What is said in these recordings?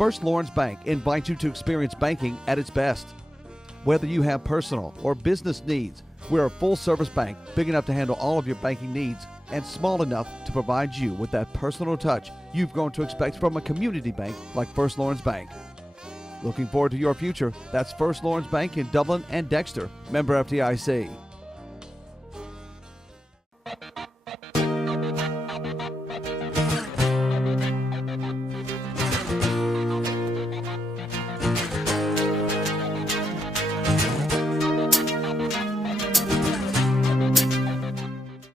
First Lawrence Bank invites you to experience banking at its best. Whether you have personal or business needs, we're a full-service bank big enough to handle all of your banking needs and small enough to provide you with that personal touch you've grown to expect from a community bank like First Lawrence Bank. Looking forward to your future? That's First Lawrence Bank in Dublin and Dexter, member FDIC.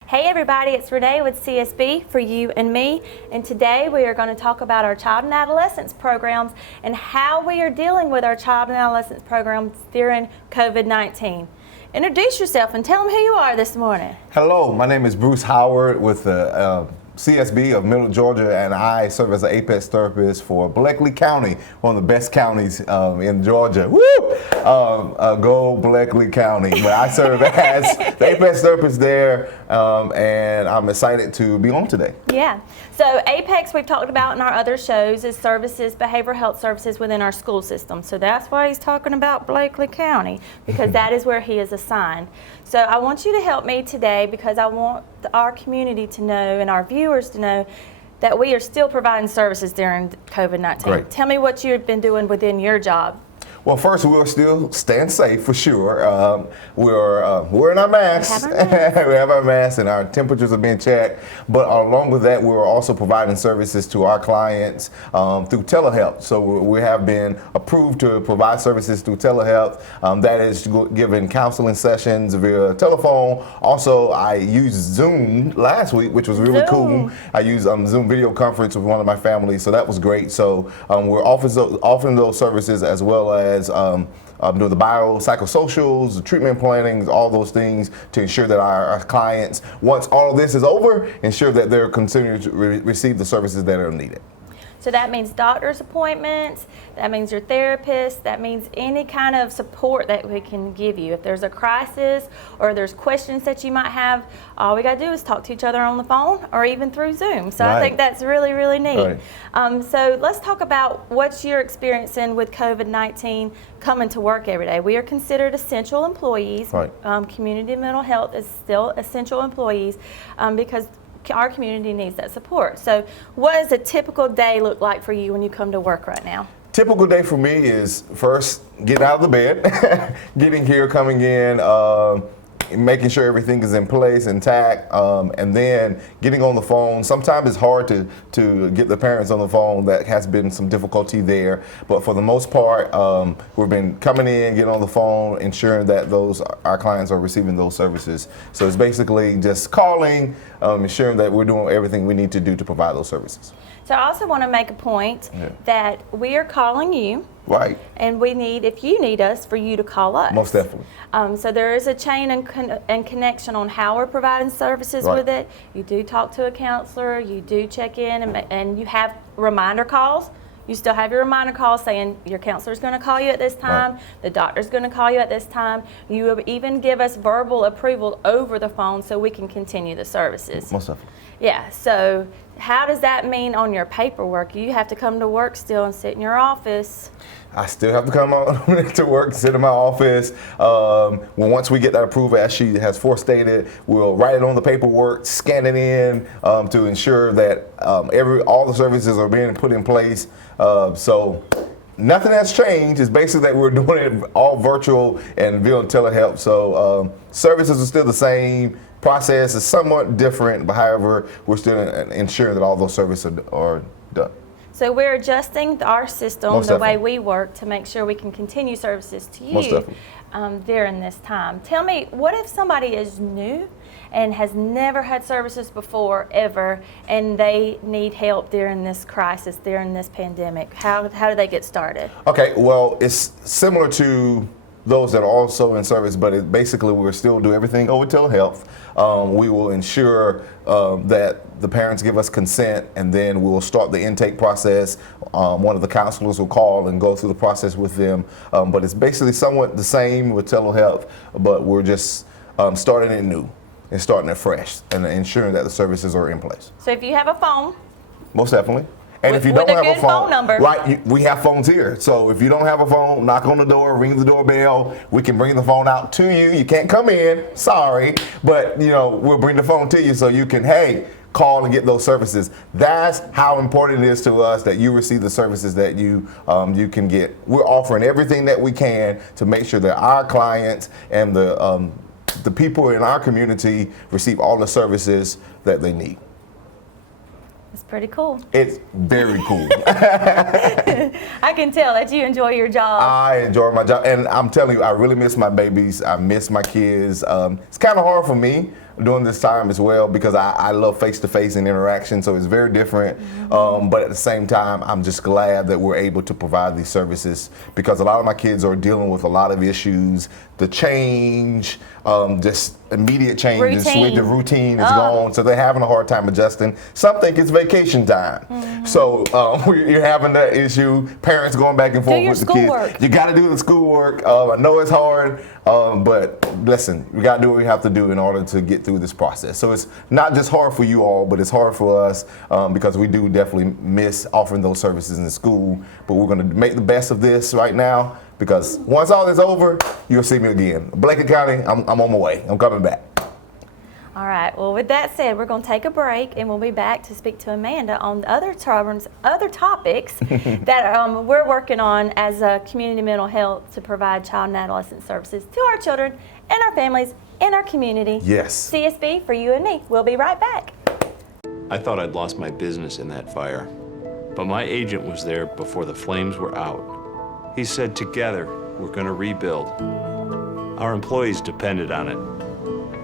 Hey everybody, it's Renee with CSB for you and me, and today we are going to talk about our child and adolescence programs and how we are dealing with our child and adolescence programs during COVID-19. Introduce yourself and tell them who you are this morning. Hello, my name is Bruce Howard with the CSB of Middle Georgia, and I serve as an Apex therapist for Bleckley County, one of the best counties in Georgia. Woo! Go Bleckley County. But I serve as the Apex therapist there, and I'm excited to be on today. Yeah. So Apex, we've talked about in our other shows, is services, behavioral health services within our school system. So that's why he's talking about Bleckley County, because that is where he is assigned. So I want you to help me today because I want our community to know and our viewers to know that we are still providing services during COVID-19. Right. Tell me what you've been doing within your job. Well, first, we're still staying safe for sure. We're wearing our masks. We have our masks and our temperatures are being checked. But along with that, we're also providing services to our clients through telehealth. So we have been approved to provide services through telehealth. That is giving counseling sessions via telephone. Also, I used Zoom last week, which was really cool. I used Zoom video conference with one of my families, so that was great. So we're offering those services as well as doing the biopsychosocials, the treatment plannings, all those things to ensure that our clients, once all of this is over, ensure that they're continuing to receive the services that are needed. So that means doctor's appointments, that means your therapist, that means any kind of support that we can give you. If there's a crisis or there's questions that you might have, all we got to do is talk to each other on the phone or even through Zoom. So I think that's really, really neat. So let's talk about what you're experiencing with COVID-19 coming to work every day. We are considered essential employees. Community mental health is still essential employees because our community needs that support. So what does a typical day look like for you when you come to work right now? Typical day for me is first getting out of the bed, getting here, coming in, making sure everything is in place, intact, and then getting on the phone. Sometimes it's hard to get the parents on the phone. That has been some difficulty there. But for the most part, we've been coming in, getting on the phone, ensuring that our clients are receiving those services. So it's basically just calling, ensuring that we're doing everything we need to do to provide those services. So I also want to make a point that we are calling you. Right. And we need, if you need us, for you to call us. Most definitely. So there is a chain and connection on how we're providing services with it. You do talk to a counselor, you do check in, and you have reminder calls. You still have your reminder calls saying your counselor's going to call you at this time, the doctor's going to call you at this time. You will even give us verbal approval over the phone so we can continue the services. Most definitely. Yeah, so how does that mean on your paperwork? You have to come to work still and sit in your office. I still have to come on to work, sit in my office. Once we get that approval, as she has forestated, we'll write it on the paperwork, scan it in to ensure that all the services are being put in place. So nothing has changed. It's basically that we're doing it all virtual and via telehealth. So services are still the same. Process is somewhat different, but however, we're still ensuring that all those services are done. So we're adjusting our system, the way we work, to make sure we can continue services to you during this time. Tell me, what if somebody is new and has never had services before, ever, and they need help during this crisis, during this pandemic? How do they get started? Okay, well, it's similar to those that are also in service, but basically we'll still do everything over telehealth. We will ensure that the parents give us consent, and then we'll start the intake process. One of the counselors will call and go through the process with them. But it's basically somewhat the same with telehealth, but we're just starting it new and starting it fresh and ensuring that the services are in place. So if you have a phone, most definitely. And if you don't with a have good a phone number. right, we have phones here. So if you don't have a phone, knock on the door, ring the doorbell. We can bring the phone out to you. You can't come in, sorry, but we'll bring the phone to you so you can, call and get those services. That's how important it is to us that you receive the services that you can get. We're offering everything that we can to make sure that our clients and the people in our community receive all the services that they need. It's pretty cool. It's very cool. I can tell that you enjoy your job. I enjoy my job, and I'm telling you, I really miss my babies. I miss my kids. It's kind of hard for me during this time as well because I love face-to-face and interaction, so it's very different. But at the same time, I'm just glad that we're able to provide these services because a lot of my kids are dealing with a lot of issues. The change, just immediate changes with the routine is gone, so they're having a hard time adjusting. Some think it's vacation time. So you're having that issue. Parents going back and forth with the kids. You got to do the schoolwork. I know it's hard, but listen, we got to do what we have to do in order to get through this process. So it's not just hard for you all, but it's hard for us because we do definitely miss offering those services in the school. But we're going to make the best of this right now. Because once all is over, you'll see me again. Bleckley County, I'm on my way. I'm coming back. All right. Well, with that said, we're going to take a break, and we'll be back to speak to Amanda on other topics that we're working on as a community mental health to provide child and adolescent services to our children and our families in our community. Yes. CSB for you and me. We'll be right back. I thought I'd lost my business in that fire, but my agent was there before the flames were out. He said, together, we're going to rebuild. Our employees depended on it.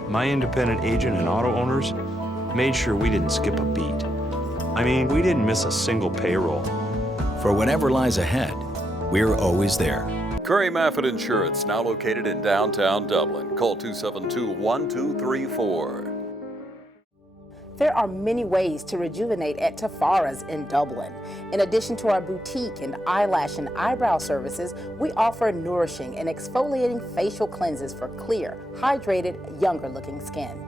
My independent agent and auto owners made sure we didn't skip a beat. I mean, we didn't miss a single payroll. For whatever lies ahead, we're always there. Curry Maffett Insurance, now located in downtown Dublin. Call 272-1234. There are many ways to rejuvenate at Tafara's in Dublin. In addition to our boutique and eyelash and eyebrow services, we offer nourishing and exfoliating facial cleanses for clear, hydrated, younger-looking skin.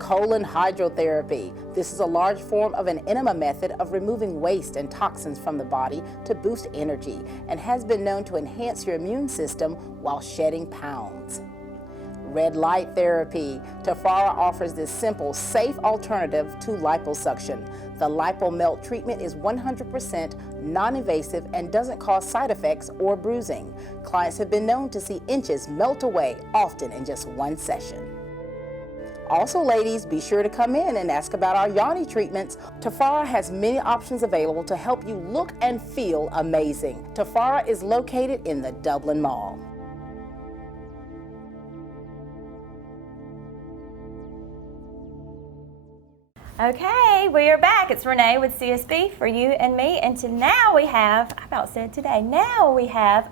Colon hydrotherapy. This is a large form of an enema method of removing waste and toxins from the body to boost energy and has been known to enhance your immune system while shedding pounds. Red light therapy. Tafara offers this simple, safe alternative to liposuction. The LipoMelt treatment is 100% non-invasive and doesn't cause side effects or bruising. Clients have been known to see inches melt away, often in just one session. Also, ladies, be sure to come in and ask about our yoni treatments. Tafara has many options available to help you look and feel amazing. Tafara is located in the Dublin Mall. Okay, we are back. It's Renee with CSB for you and me. And now we have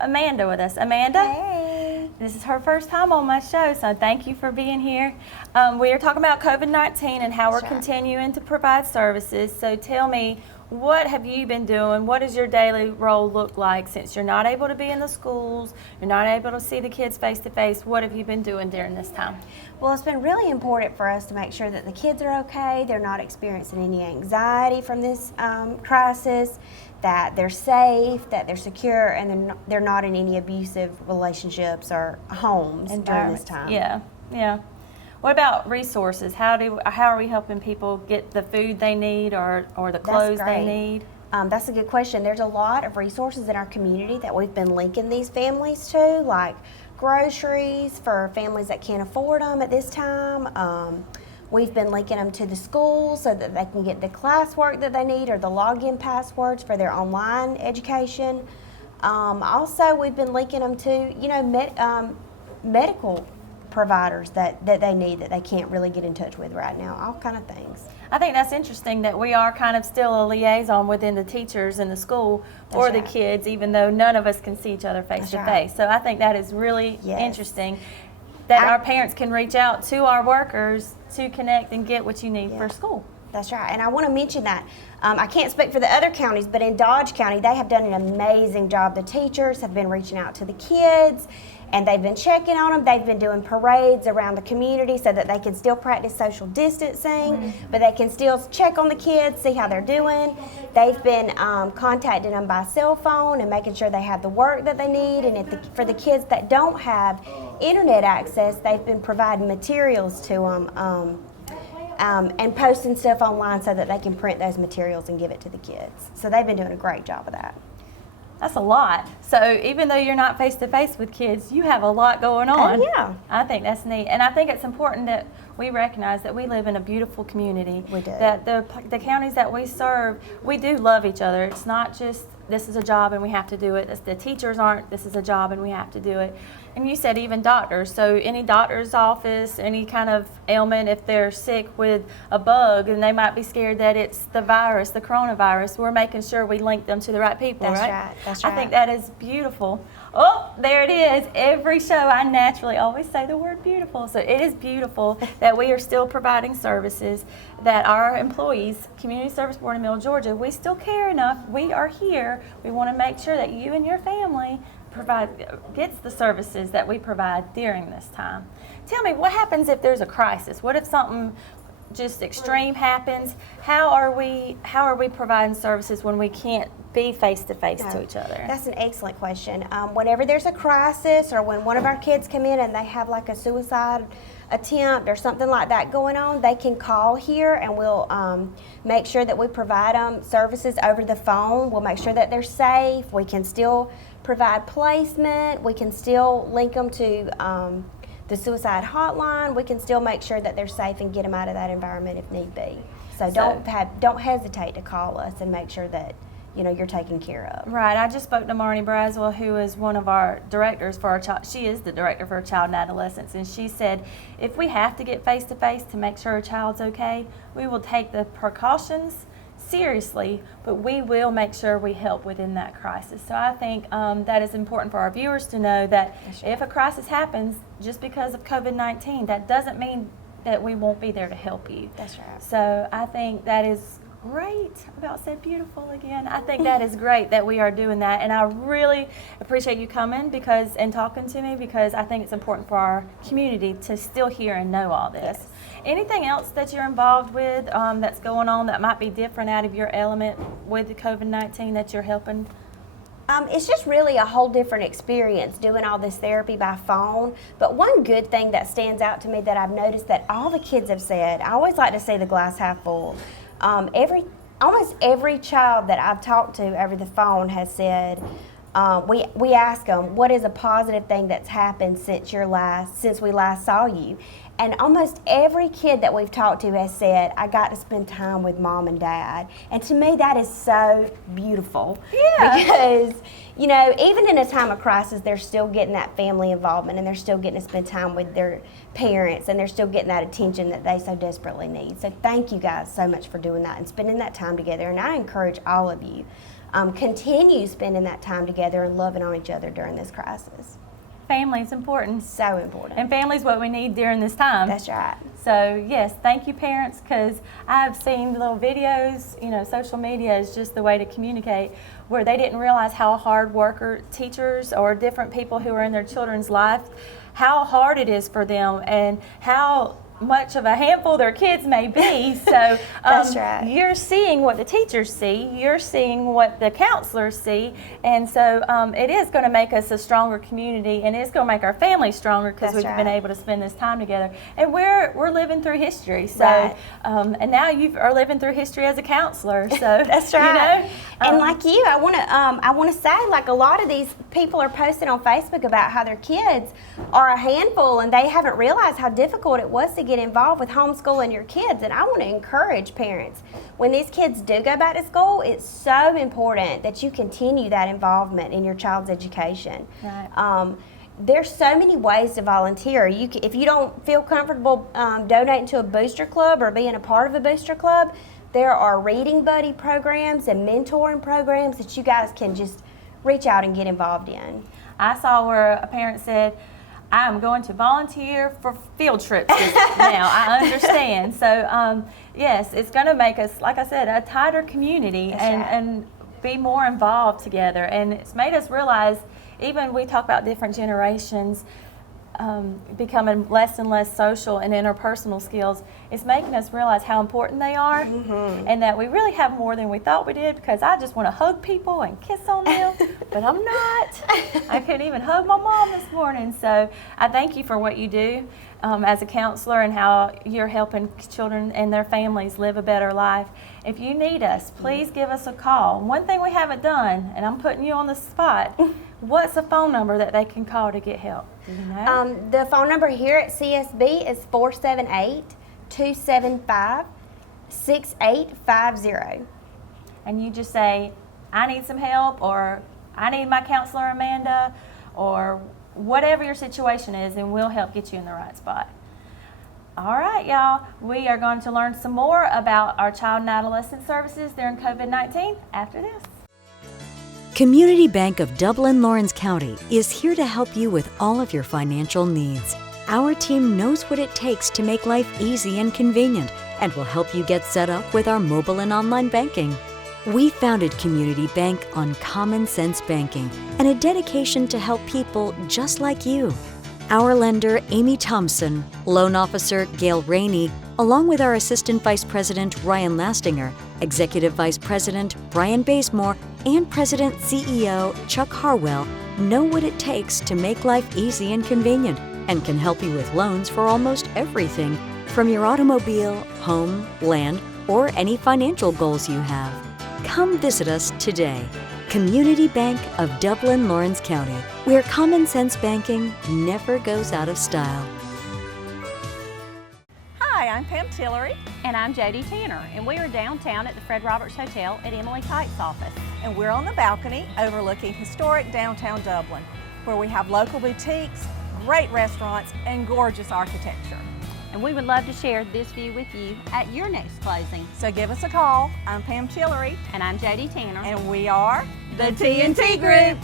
Amanda with us. Amanda? Hey. This is her first time on my show, so thank you for being here. We are talking about COVID-19 and how we're continuing to provide services. So tell me, what have you been doing? What does your daily role look like since you're not able to be in the schools, you're not able to see the kids face to face? What have you been doing during this time? Well, it's been really important for us to make sure that the kids are okay, they're not experiencing any anxiety from this crisis, that they're safe, that they're secure, and they're not in any abusive relationships or homes during this time. Yeah. What about resources? How are we helping people get the food they need or the clothes they need? That's a good question. There's a lot of resources in our community that we've been linking these families to, like groceries for families that can't afford them at this time. We've been linking them to the schools so that they can get the classwork that they need or the login passwords for their online education. Also, we've been linking them to, medical providers that they need that they can't really get in touch with right now, all kind of things. I think that's interesting that we are kind of still a liaison within the teachers in the school for the kids, even though none of us can see each other face to face. So I think that is really interesting that our parents can reach out to our workers to connect and get what you need for school. That's right, and I want to mention that. I can't speak for the other counties, but in Dodge County, they have done an amazing job. The teachers have been reaching out to the kids, and they've been checking on them. They've been doing parades around the community so that they can still practice social distancing, but they can still check on the kids, see how they're doing. They've been contacting them by cell phone and making sure they have the work that they need. And for the kids that don't have internet access, they've been providing materials to them. And posting stuff online so that they can print those materials and give it to the kids. So they've been doing a great job of that. That's a lot. So even though you're not face-to-face with kids, you have a lot going on. Yeah. I think that's neat. And I think it's important that we recognize that we live in a beautiful community. We do. That the counties that we serve, we do love each other. It's not just this is a job and we have to do it. The teachers aren't this is a job and we have to do it. And you said even doctors. So any doctor's office, any kind of ailment, if they're sick with a bug and they might be scared that it's the virus, the coronavirus, we're making sure we link them to the right people, That's right? right. That's right. I think that is beautiful. Oh, there it is. Every show I naturally always say the word beautiful. So it is beautiful that we are still providing services, that our employees, Community Service Board in Middle Georgia, we still care enough. We are here. We want to make sure that you and your family gets the services that we provide during this time. Tell me, what happens if there's a crisis? What if something just extreme happens? How are we providing services when we can't be face to face to each other? That's an excellent question. Whenever there's a crisis or when one of our kids come in and they have like a suicide attempt or something like that going on, they can call here and we'll make sure that we provide them services over the phone. We'll make sure that they're safe. We can still provide placement. We can still link them to the suicide hotline. We can still make sure that they're safe and get them out of that environment if need be. So don't hesitate to call us and make sure that you're taken care of. Right. I just spoke to Marnie Braswell, who is one of our directors for our child. She is the director for child and adolescence, and she said if we have to get face to face to make sure a child's okay, we will take the precautions seriously, but we will make sure we help within that crisis. So I think that is important for our viewers to know that if a crisis happens just because of COVID-19, that doesn't mean that we won't be there to help you. That's right. So I think that is great. I about said beautiful again. I think that is great that we are doing that, and I really appreciate you coming and talking to me, because I think it's important for our community to still hear and know all this. Yes. Anything else that you're involved with that's going on that might be different out of your element with the COVID-19 that you're helping? It's just really a whole different experience doing all this therapy by phone. But one good thing that stands out to me that I've noticed that all the kids have said, I always like to see the glass half full. Almost every child that I've talked to over the phone has said, we ask them, what is a positive thing that's happened since we last saw you? And almost every kid that we've talked to has said, I got to spend time with mom and dad. And to me, that is so beautiful. Yeah. Because, even in a time of crisis, they're still getting that family involvement, and they're still getting to spend time with their parents, and they're still getting that attention that they so desperately need. So thank you guys so much for doing that and spending that time together. And I encourage all of you, continue spending that time together and loving on each other during this crisis. Family is important. So important. And family is what we need during this time. That's right. So yes, thank you parents, because I've seen little videos, social media is just the way to communicate, where they didn't realize how hard teachers or different people who are in their children's life, how hard it is for them and how much of a handful their kids may be. So That's right. You're seeing what the teachers see, you're seeing what the counselors see, and so it is going to make us a stronger community, and it's going to make our family stronger, because we've been able to spend this time together. And we're living through history. So right. And now you are living through history as a counselor. So That's right. And like you, I want to say, like, a lot of these people are posting on Facebook about how their kids are a handful and they haven't realized how difficult it was to get involved with homeschooling your kids. And I want to encourage parents, when these kids do go back to school, it's so important that you continue that involvement in your child's education. Right. There's so many ways to volunteer. If you don't feel comfortable donating to a booster club or being a part of a booster club, there are reading buddy programs and mentoring programs that you guys can just reach out and get involved in. I saw where a parent said, I'm going to volunteer for field trips now. I understand. So, yes, it's going to make us, like I said, a tighter community and be more involved together. And it's made us realize, even we talk about different generations becoming less and less social and interpersonal skills, it's making us realize how important they are, and that we really have more than we thought we did, because I just want to hug people and kiss on them, but I'm not. I couldn't even hug my mom this morning. So I thank you for what you do as a counselor and how you're helping children and their families live a better life. If you need us, please give us a call. One thing we haven't done, and I'm putting you on the spot, what's the phone number that they can call to get help? Do you know? The phone number here at CSB is 478-275-6850. And you just say, I need some help, or I need my counselor Amanda, or whatever your situation is, and we'll help get you in the right spot. All right, y'all. We are going to learn some more about our child and adolescent services during COVID-19 after this. Community Bank of Dublin Lawrence County is here to help you with all of your financial needs. Our team knows what it takes to make life easy and convenient, and will help you get set up with our mobile and online banking. We founded Community Bank on common sense banking and a dedication to help people just like you. Our lender, Amy Thompson, loan officer, Gail Rainey, along with our Assistant Vice President, Ryan Lastinger, Executive Vice President, Brian Bazemore, and President CEO, Chuck Harwell, know what it takes to make life easy and convenient, and can help you with loans for almost everything, from your automobile, home, land, or any financial goals you have. Come visit us today. Community Bank of Dublin Lawrence County, where common sense banking never goes out of style. Hi, I'm Pam Tillery. And I'm Jody Tanner, and we are downtown at the Fred Roberts Hotel at Emily Kite's office. And we're on the balcony overlooking historic downtown Dublin, where we have local boutiques, great restaurants, and gorgeous architecture. And we would love to share this view with you at your next closing. So give us a call. I'm Pam Tillery. And I'm Jody Tanner. And we are the T&T Group.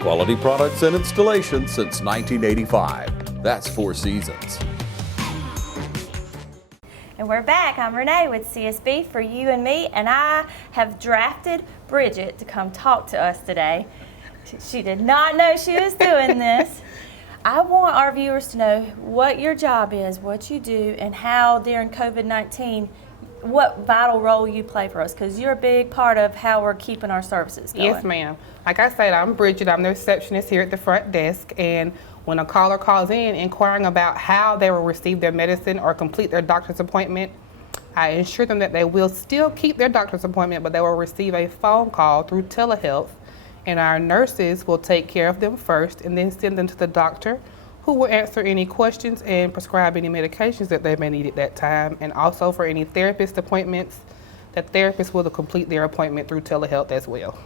Quality products and installations since 1985. That's 4 Seasons. And we're back. I'm Renee with CSB for you and me, and I have drafted Brigitte to come talk to us today. She did not know she was doing this. I want our viewers to know what your job is, what you do, and how during COVID-19, what vital role you play for us, because you're a big part of how we're keeping our services going. Yes, ma'am. Like I said, I'm Brigitte. I'm the receptionist here at the front desk, and when a caller calls in inquiring about how they will receive their medicine or complete their doctor's appointment, I ensure them that they will still keep their doctor's appointment, but they will receive a phone call through telehealth, and our nurses will take care of them first and then send them to the doctor, who will answer any questions and prescribe any medications that they may need at that time. And also for any therapist appointments, the therapist will complete their appointment through telehealth as well.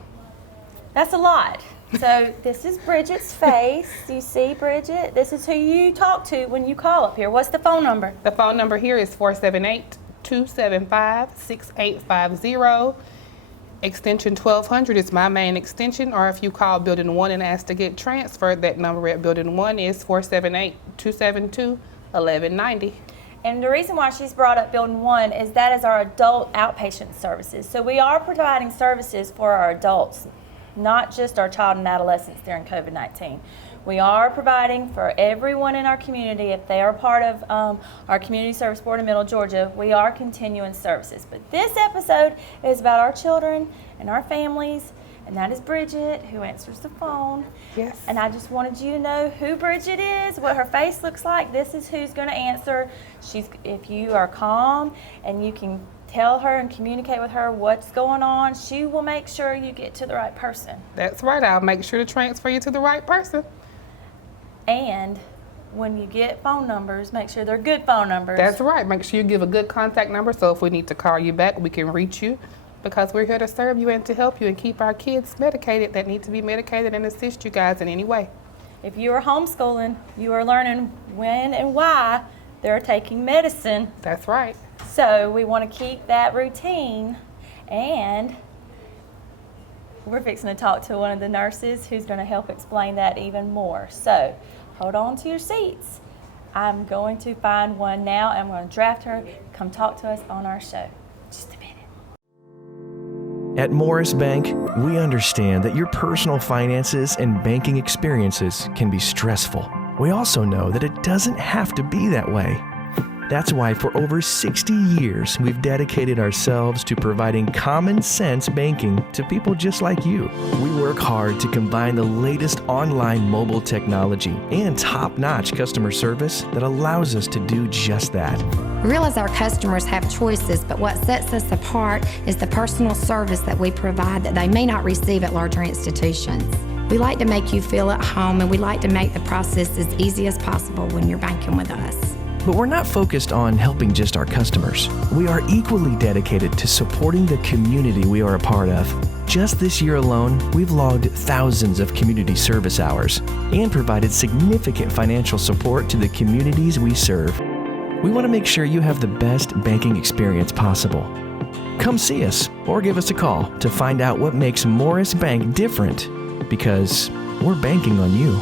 That's a lot. So this is Bridgette's face. You see Brigitte? This is who you talk to when you call up here. What's the phone number? The phone number here is 478-275-6850. Extension 1200 is my main extension, or if you call Building 1 and ask to get transferred, that number at Building 1 is 478-272-1190. And the reason why she's brought up Building 1 is that is our adult outpatient services. So we are providing services for our adults, not just our child and adolescents during COVID-19. We are providing for everyone in our community. If they are part of our Community Service Board in Middle Georgia, we are continuing services. But this episode is about our children and our families, and that is Brigitte, who answers the phone. Yes. And I just wanted you to know who Brigitte is, what her face looks like. This is who's going to answer. If you are calm and you can tell her and communicate with her what's going on, she will make sure you get to the right person. That's right. I'll make sure to transfer you to the right person. And when you get phone numbers, make sure they're good phone numbers. That's right. Make sure you give a good contact number so if we need to call you back, we can reach you, because we're here to serve you and to help you and keep our kids medicated that need to be medicated and assist you guys in any way. If you are homeschooling, you are learning when and why they're taking medicine. That's right. So we want to keep that routine, and we're fixing to talk to one of the nurses who's going to help explain that even more. So hold on to your seats. I'm going to find one now. I'm going to draft her, come talk to us on our show. Just a minute. At Morris Bank, we understand that your personal finances and banking experiences can be stressful. We also know that it doesn't have to be that way. That's why for over 60 years, we've dedicated ourselves to providing common sense banking to people just like you. We work hard to combine the latest online mobile technology and top-notch customer service that allows us to do just that. We realize our customers have choices, but what sets us apart is the personal service that we provide that they may not receive at larger institutions. We like to make you feel at home, and we like to make the process as easy as possible when you're banking with us. But we're not focused on helping just our customers. We are equally dedicated to supporting the community we are a part of. Just this year alone, we've logged thousands of community service hours and provided significant financial support to the communities we serve. We want to make sure you have the best banking experience possible. Come see us or give us a call to find out what makes Morris Bank different, because we're banking on you.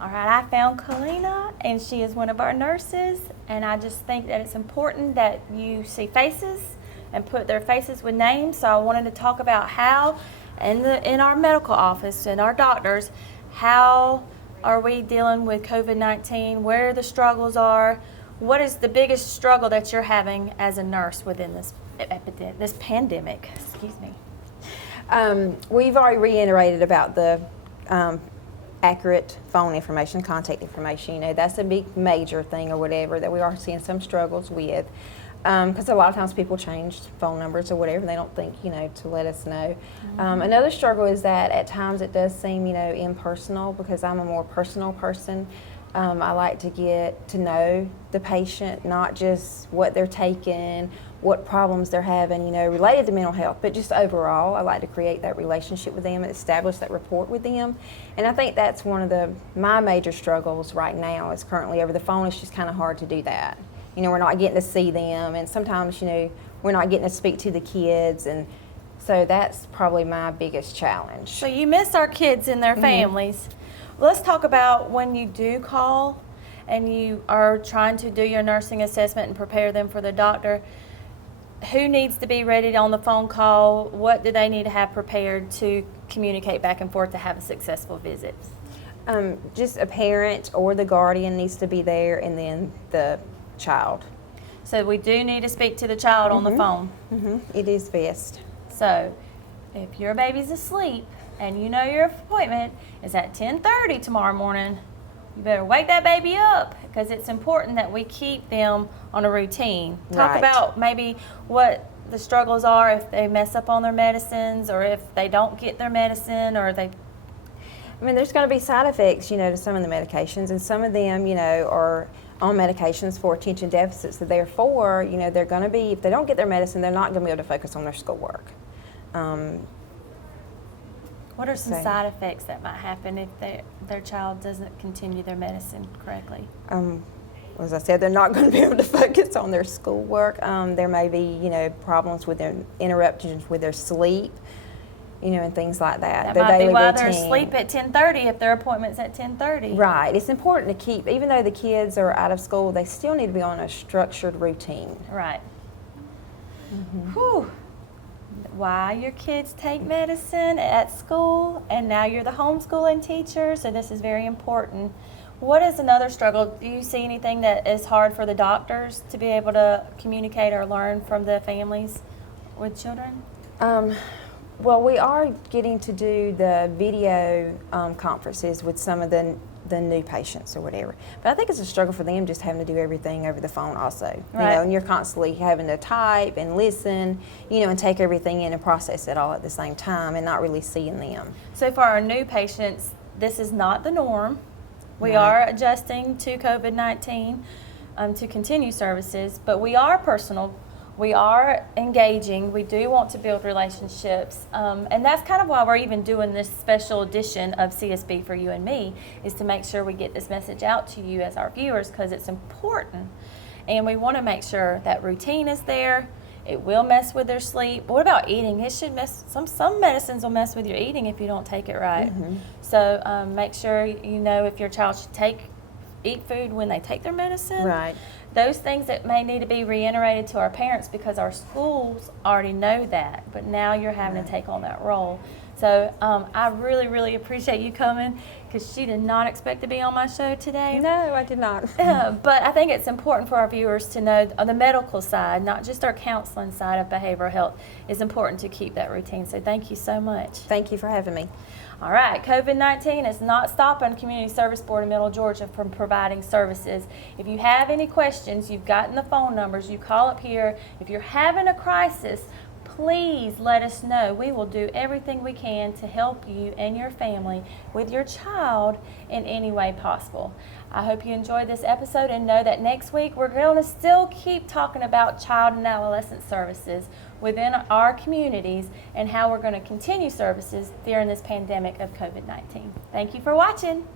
All right, I found Kalina, and she is one of our nurses, and I just think that it's important that you see faces and put their faces with names. So I wanted to talk about how, in our medical office and our doctors, how are we dealing with COVID-19, where the struggles are, what is the biggest struggle that you're having as a nurse within this pandemic, excuse me. We've already reiterated about the accurate phone information, contact information. You know, that's a big major thing or whatever that we are seeing some struggles with. Because a lot of times people change phone numbers or whatever, they don't think, you know, to let us know. Another struggle is that at times it does seem, you know, impersonal, because I'm a more personal person. I like to get to know the patient, not just what they're taking, what problems they're having, you know, related to mental health, but just overall, I like to create that relationship with them and establish that rapport with them. And I think that's one of my major struggles right now is currently over the phone. It's just kind of hard to do that. You know, we're not getting to see them, and sometimes, you know, we're not getting to speak to the kids, and so that's probably my biggest challenge. So you miss our kids and their families. Let's talk about when you do call and you are trying to do your nursing assessment and prepare them for the doctor. Who needs to be ready on the phone call? What do they need to have prepared to communicate back and forth to have a successful visit? Just a parent or the guardian needs to be there, and then the child. So we do need to speak to the child on the phone. It is best. So if your baby's asleep and you know your appointment is at 10:30 tomorrow morning, you better wake that baby up, because it's important that we keep them on a routine. Talk about maybe what the struggles are if they mess up on their medicines, or if they don't get their medicine, or they... I mean, there's going to be side effects, you know, to some of the medications, and some of them, you know, are on medications for attention deficits. So therefore, you know, they're going to be, if they don't get their medicine, they're not going to be able to focus on their schoolwork. What are some side effects that might happen if their child doesn't continue their medicine correctly? As I said, they're not going to be able to focus on their schoolwork. There may be, you know, problems with their interruptions with their sleep, you know, and things like that. That might be why they're asleep at 10:30 if their appointment's at 10:30. Right. It's important to keep, even though the kids are out of school, they still need to be on a structured routine. Right. Whew. Why your kids take medicine at school, and now you're the homeschooling teacher, so this is very important. What is another struggle? Do you see anything that is hard for the doctors to be able to communicate or learn from the families with children? Well, we are getting to do the video conferences with some of the the new patients or whatever. But I think it's a struggle for them just having to do everything over the phone also. Right. You know, and you're constantly having to type and listen, you know, and take everything in and process it all at the same time and not really seeing them. So for our new patients, this is not the norm. We Right. are adjusting to COVID-19 to continue services, but we are personal. We are engaging. We do want to build relationships. And that's kind of why we're even doing this special edition of CSB for You and Me, is to make sure we get this message out to you as our viewers, because it's important. And we want to make sure that routine is there. It will mess with their sleep. But what about eating? It should mess. Some medicines will mess with your eating if you don't take it right. So make sure you know if your child should eat food when they take their medicine. Right. Those things that may need to be reiterated to our parents, because our schools already know that, but now you're having to take on that role. So I really, really appreciate you coming, because she did not expect to be on my show today. No, I did not. But I think it's important for our viewers to know on the medical side, not just our counseling side of behavioral health, is important to keep that routine. So thank you so much. Thank you for having me. All right, COVID-19 is not stopping Community Service Board of Middle Georgia from providing services. If you have any questions, you've gotten the phone numbers, you call up here. If you're having a crisis, please let us know. We will do everything we can to help you and your family with your child in any way possible. I hope you enjoyed this episode, and know that next week we're going to still keep talking about child and adolescent services within our communities and how we're going to continue services during this pandemic of COVID-19. Thank you for watching.